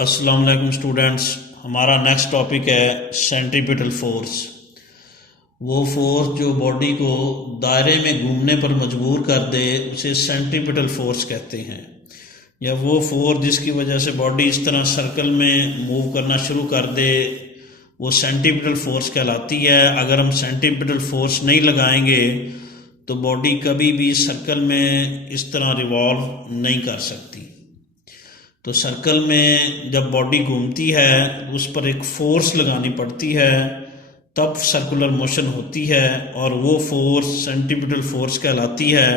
अस्सलाम वालेकुम स्टूडेंट्स। हमारा नेक्स्ट टॉपिक है सेंट्रीपिटल फोर्स। वो फोर्स जो बॉडी को दायरे में घूमने पर मजबूर कर दे उसे सेंट्रीपिटल फोर्स कहते हैं। या वो फोर्स जिसकी वजह से बॉडी इस तरह सर्कल में मूव करना शुरू कर दे वो सेंट्रीपिटल फोर्स कहलाती है। अगर हम सेंट्रीपिटल फोर्स नहीं लगाएंगे तो बॉडी कभी भी सर्कल में इस तरह रिवॉल्व नहीं कर सकती। तो सर्कल में जब बॉडी घूमती है उस पर एक फोर्स लगानी पड़ती है, तब सर्कुलर मोशन होती है और वो फोर्स सेंट्रीपिटल फोर्स कहलाती है।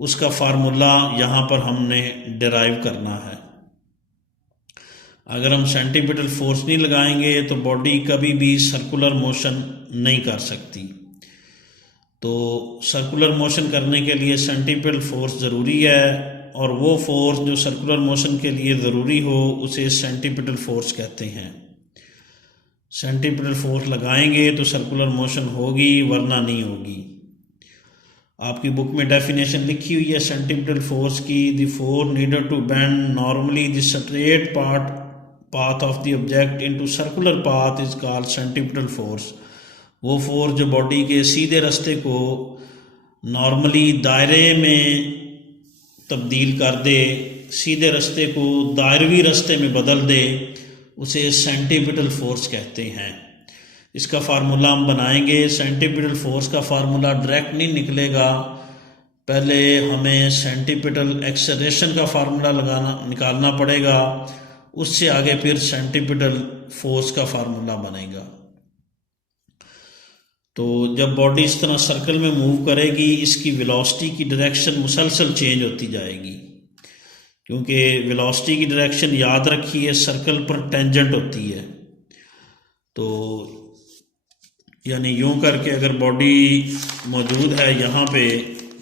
उसका फार्मूला यहाँ पर हमने डिराइव करना है। अगर हम सेंट्रीपिटल फोर्स नहीं लगाएंगे तो बॉडी कभी भी सर्कुलर मोशन नहीं कर सकती। तो सर्कुलर मोशन करने के लिए सेंट्रीपिटल फोर्स ज़रूरी है और वो फोर्स जो सर्कुलर मोशन के लिए ज़रूरी हो उसे सेंट्रीपिटल फोर्स कहते हैं। सेंट्रीपिटल फोर्स लगाएंगे तो सर्कुलर मोशन होगी, वरना नहीं होगी। आपकी बुक में डेफिनेशन लिखी हुई है सेंट्रीपिटल फोर्स की। The force needed to bend normally the straight path of the object into circular path is called centripetal force. वो फोर्स जो बॉडी के सीधे रास्ते को नॉर्मली दायरे में तब्दील कर दे, सीधे रास्ते को दायरवी रास्ते में बदल दे, उसे सेंट्रीपिटल फोर्स कहते हैं। इसका फार्मूला हम बनाएंगे। सेंट्रीपिटल फोर्स का फार्मूला डायरेक्ट नहीं निकलेगा, पहले हमें सेंट्रीपिटल एक्सेलरेशन का फार्मूला निकालना पड़ेगा, उससे आगे फिर सेंट्रीपिटल फोर्स का फार्मूला बनेगा। तो जब बॉडी इस तरह सर्कल में मूव करेगी इसकी वेलोसिटी की डायरेक्शन मुसलसल चेंज होती जाएगी, क्योंकि वेलोसिटी की डायरेक्शन याद रखिए सर्कल पर टेंजेंट होती है। तो यानी यूं करके अगर बॉडी मौजूद है यहाँ पे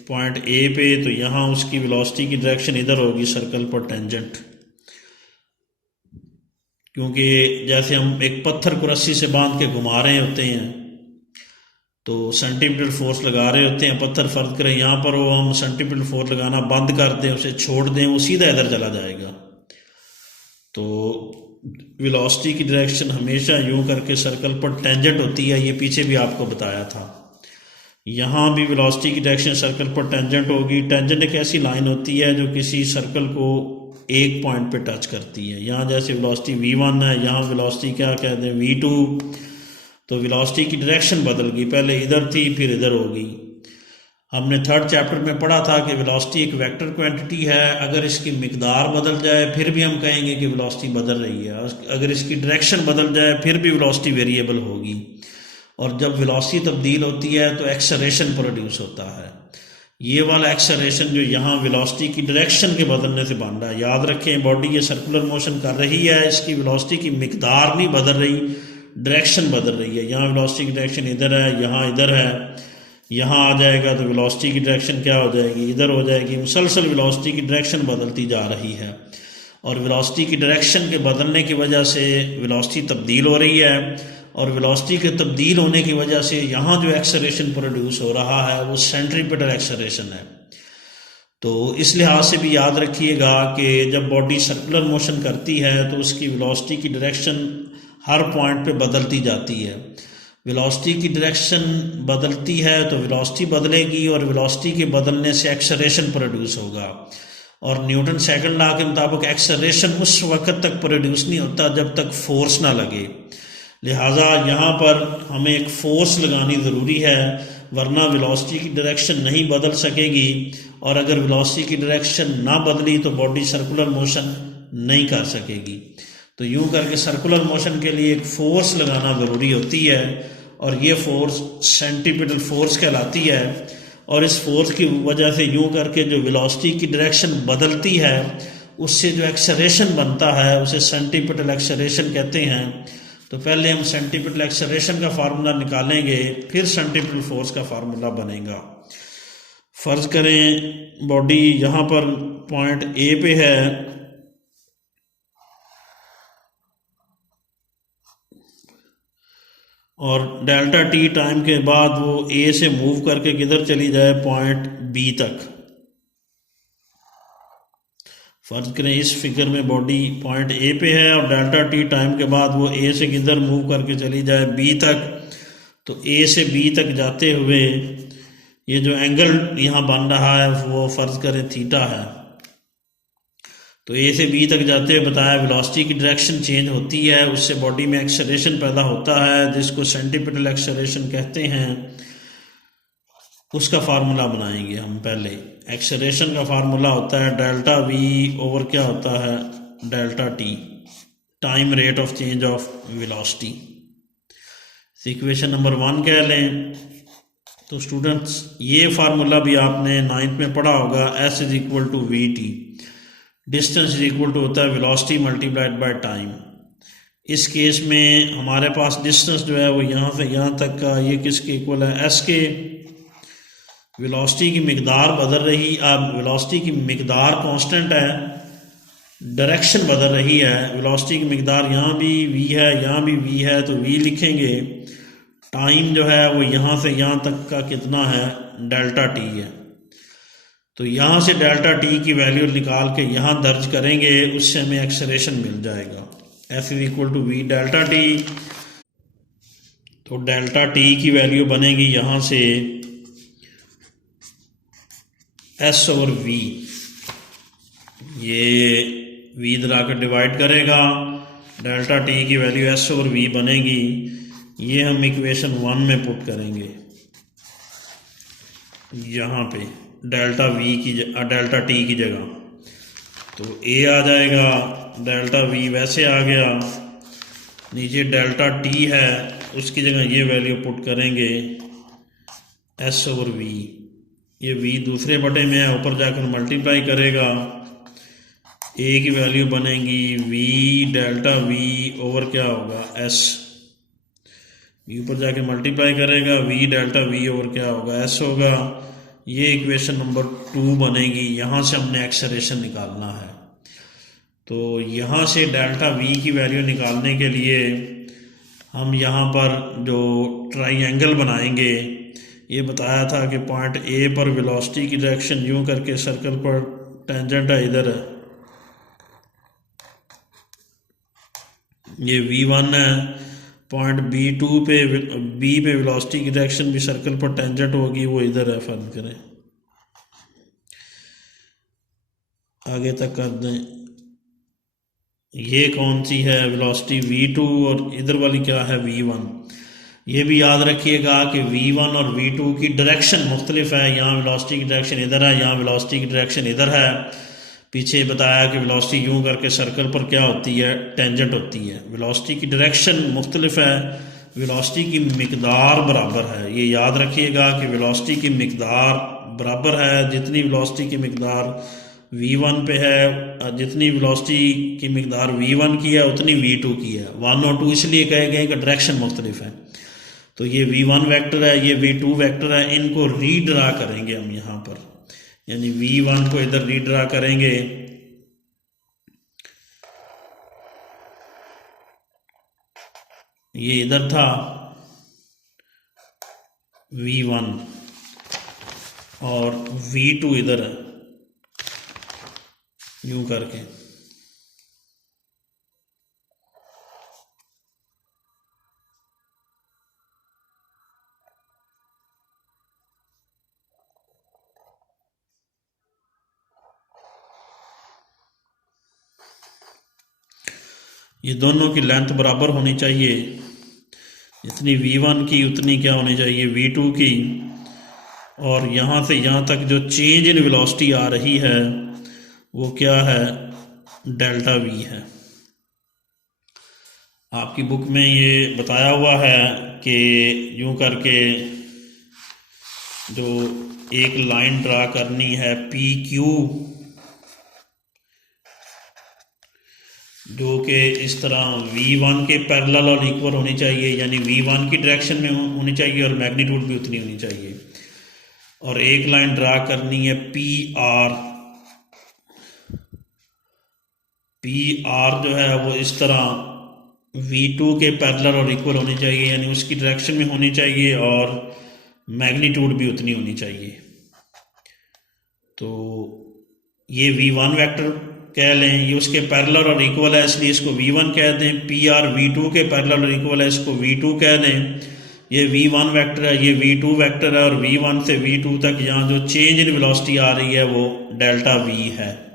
पॉइंट ए पे, तो यहाँ उसकी वेलोसिटी की डायरेक्शन इधर होगी सर्कल पर टेंजेंट। क्योंकि जैसे हम एक पत्थर को रस्सी से बांध के घुमा रहे होते हैं तो सेंट्रीपिटल फोर्स लगा रहे होते हैं, पत्थर फर्द करें यहाँ पर, वो हम सेंट्रीपिटल फोर्स लगाना बंद कर दें, उसे छोड़ दें, वो सीधा इधर चला जाएगा। तो वेलोसिटी की डायरेक्शन हमेशा यूं करके सर्कल पर टेंजेंट होती है, ये पीछे भी आपको बताया था। यहाँ भी वेलोसिटी की डायरेक्शन सर्कल पर टेंजेंट होगी। टेंजेंट एक ऐसी लाइन होती है जो किसी सर्कल को एक पॉइंट पे टच करती है। यहाँ जैसे वेलोसिटी v1 है, यहाँ वेलोसिटी क्या कहते हैं v2। तो वेलोसिटी की डायरेक्शन बदल गई, पहले इधर थी फिर इधर हो गई। हमने थर्ड चैप्टर में पढ़ा था कि वेलोसिटी एक वेक्टर क्वांटिटी है, अगर इसकी मिकदार बदल जाए फिर भी हम कहेंगे कि वेलोसिटी बदल रही है, अगर इसकी डायरेक्शन बदल जाए फिर भी वेलोसिटी वेरिएबल होगी। और जब वेलोसिटी तब्दील होती है तो एक्सेलरेशन प्रोड्यूस होता है। ये वाला एक्सेलरेशन जो यहाँ वेलोसिटी की डायरेक्शन के बदलने से बन रहा है, याद रखें बॉडी ये सर्कुलर मोशन कर रही है, इसकी वेलोसिटी की मिकदार नहीं बदल रही, डायरेक्शन बदल रही है। यहाँ वेलोसिटी की डायरेक्शन इधर है, यहाँ इधर है, यहाँ आ जाएगा तो वेलोसिटी की डायरेक्शन क्या हो जाएगी, इधर हो जाएगी। मुसलसल वेलोसिटी की डायरेक्शन बदलती जा रही है और वेलोसिटी की डायरेक्शन के बदलने की वजह से वेलोसिटी तब्दील हो रही है और वेलोसिटी के तब्दील होने की वजह से यहाँ जो एक्सेलरेशन प्रोड्यूस हो रहा है वो सेंट्रीपिटल एक्सेलरेशन है। तो इस लिहाज से भी याद रखिएगा कि जब बॉडी सर्कुलर मोशन करती है तो उसकी वेलोसिटी की डायरेक्शन हर पॉइंट पे बदलती जाती है। वेलोसिटी की डायरेक्शन बदलती है तो वेलोसिटी बदलेगी और वेलोसिटी के बदलने से एक्सेलरेशन प्रोड्यूस होगा। और न्यूटन सेकंड लॉ के मुताबिक एक्सेलरेशन उस वक्त तक प्रोड्यूस नहीं होता जब तक फोर्स ना लगे। लिहाजा यहाँ पर हमें एक फोर्स लगानी ज़रूरी है, वरना वेलोसिटी की डायरेक्शन नहीं बदल सकेगी। और अगर वेलोसिटी की डायरेक्शन ना बदली तो बॉडी सर्कुलर मोशन नहीं कर सकेगी। तो यूं करके सर्कुलर मोशन के लिए एक फोर्स लगाना ज़रूरी होती है और ये फोर्स सेंट्रीपिटल फोर्स कहलाती है। और इस फोर्स की वजह से यूं करके जो वेलोसिटी की डायरेक्शन बदलती है उससे जो एक्सेलरेशन बनता है उसे सेंट्रीपिटल एक्सेलरेशन कहते हैं। तो पहले हम सेंट्रीपिटल एक्सेलरेशन का फार्मूला निकालेंगे, फिर सेंट्रीपिटल फोर्स का फार्मूला बनेगा। फर्ज करें बॉडी यहाँ पर पॉइंट ए पे है और डेल्टा टी टाइम के बाद वो ए से मूव करके किधर चली जाए, पॉइंट बी तक। फर्ज करें इस फिगर में बॉडी पॉइंट ए पे है और डेल्टा टी टाइम के बाद वो ए से किधर मूव करके चली जाए बी तक, तो ए से बी तक जाते हुए ये जो एंगल यहाँ बन रहा है वो फर्ज करें थीटा है। तो ए से बी तक जाते हुए बताया वेलोसिटी की डायरेक्शन चेंज होती है, उससे बॉडी में एक्सेलरेशन पैदा होता है जिसको सेंटीपिटल एक्सेलरेशन कहते हैं। उसका फार्मूला बनाएंगे हम। पहले एक्सेलरेशन का फार्मूला होता है डेल्टा वी ओवर क्या होता है delta T, time rate of change of velocity. Equation number 1 कह लें। तो स्टूडेंट्स ये फार्मूला भी आपने 9th में पढ़ा होगा, S is equal to v t, distance is equal to होता है वेलोसिटी मल्टीप्लाइड बाय टाइम। इस केस में हमारे पास डिस्टेंस जो है वो यहाँ से यहाँ तक का ये किसके इक्वल है S के। वेलोसिटी की मिकदार बदल रही, अब वेलोसिटी की मिकदार कांस्टेंट है, डायरेक्शन बदल रही है। वेलोसिटी की मिकदार यहाँ भी v है, यहाँ भी v है, तो v लिखेंगे। टाइम जो है वो यहाँ से यहाँ तक का कितना है डेल्टा टी है। तो यहाँ से डेल्टा टी की वैल्यू निकाल के यहाँ दर्ज करेंगे, उससे हमें एक्सेलरेशन मिल जाएगा। F is equal to v delta t. तो डेल्टा टी की वैल्यू बनेगी यहाँ से S ओवर v, ये v इधर आकर डिवाइड करेगा, डेल्टा टी की वैल्यू S ओवर v बनेगी। ये हम इक्वेशन 1 में पुट करेंगे, यहाँ पे डेल्टा टी की जगह। तो a आ जाएगा, डेल्टा v वैसे आ गया, नीचे डेल्टा t है उसकी जगह ये वैल्यू पुट करेंगे S ओवर v। ये v दूसरे बटे में है, ऊपर जाकर मल्टीप्लाई करेगा, a की वैल्यू बनेगी v डेल्टा v ओवर क्या होगा s, v ऊपर जाके मल्टीप्लाई करेगा, v डेल्टा v ओवर क्या होगा s होगा। ये इक्वेशन नंबर 2 बनेगी। यहाँ से हमने एक्सेलरेशन निकालना है। तो यहाँ से डेल्टा v की वैल्यू निकालने के लिए हम यहाँ पर जो ट्राइंगल बनाएंगे, ये बताया था कि पॉइंट ए पर वेलोसिटी की डायरेक्शन यूं करके सर्कल पर टेंजेंट है, इधर है, ये v1 है। पॉइंट B2 पे B पे वेलोसिटी की डायरेक्शन भी सर्कल पर टेंजेंट होगी, वो इधर है, फर्ज करें आगे तक कर दें। ये कौन सी है वेलोसिटी v2 और इधर वाली क्या है v1। ये भी याद रखिएगा कि v1 और v2 की डायरेक्शन मुख्तलिफ है। यहाँ वेलोसिटी की डायरेक्शन इधर है, यहाँ वेलोसिटी की डायरेक्शन इधर है। पीछे बताया कि वेलोसिटी यूं करके सर्कल पर क्या होती है टेंजेंट होती है। वेलोसिटी की डायरेक्शन मुख्तलिफ है, वेलोसिटी की मिकदार बराबर है। ये याद रखिएगा कि वेलोसिटी की मिकदार बराबर है, जितनी वेलोसिटी की मिकदार v1 पे है, जितनी वेलोसिटी की मिकदार v1 की है उतनी v2 की है। 1 और 2 इसलिए कहे गए कि डायरेक्शन मुख्तलिफ है। तो ये v1 वेक्टर है, ये v2 वेक्टर है, इनको रीड्रा करेंगे हम यहाँ पर, यानी v1 को इधर रीड्रा करेंगे, ये इधर था v1 और v2 इधर है, यूं करके। ये दोनों की लेंथ बराबर होनी चाहिए, जितनी v1 की उतनी क्या होनी चाहिए v2 की। और यहाँ से यहाँ तक जो चेंज इन वेलोसिटी आ रही है वो क्या है डेल्टा v है। आपकी बुक में ये बताया हुआ है कि यूं करके जो एक लाइन ड्रा करनी है PQ, जो कि इस तरह v1 के पैरेलल और इक्वल होनी चाहिए, यानी v1 की डायरेक्शन में होनी चाहिए और मैग्नीट्यूड भी उतनी होनी चाहिए। और एक लाइन ड्रा करनी है PR जो है वो इस तरह v2 के पैरेलल और इक्वल होनी चाहिए, यानी उसकी डायरेक्शन में होनी चाहिए और मैग्नीट्यूड भी उतनी होनी चाहिए। तो ये v1 वेक्टर कह लें, ये उसके पैरेलल और इक्वल है इसलिए इसको V1 कह दें। PR V2 के पैरेलल और इक्वल है, इसको V2 कह दें। ये V1 वेक्टर है, ये V2 वेक्टर है, और V1 से V2 तक यहाँ जो चेंज इन वेलोसिटी आ रही है वो डेल्टा V है।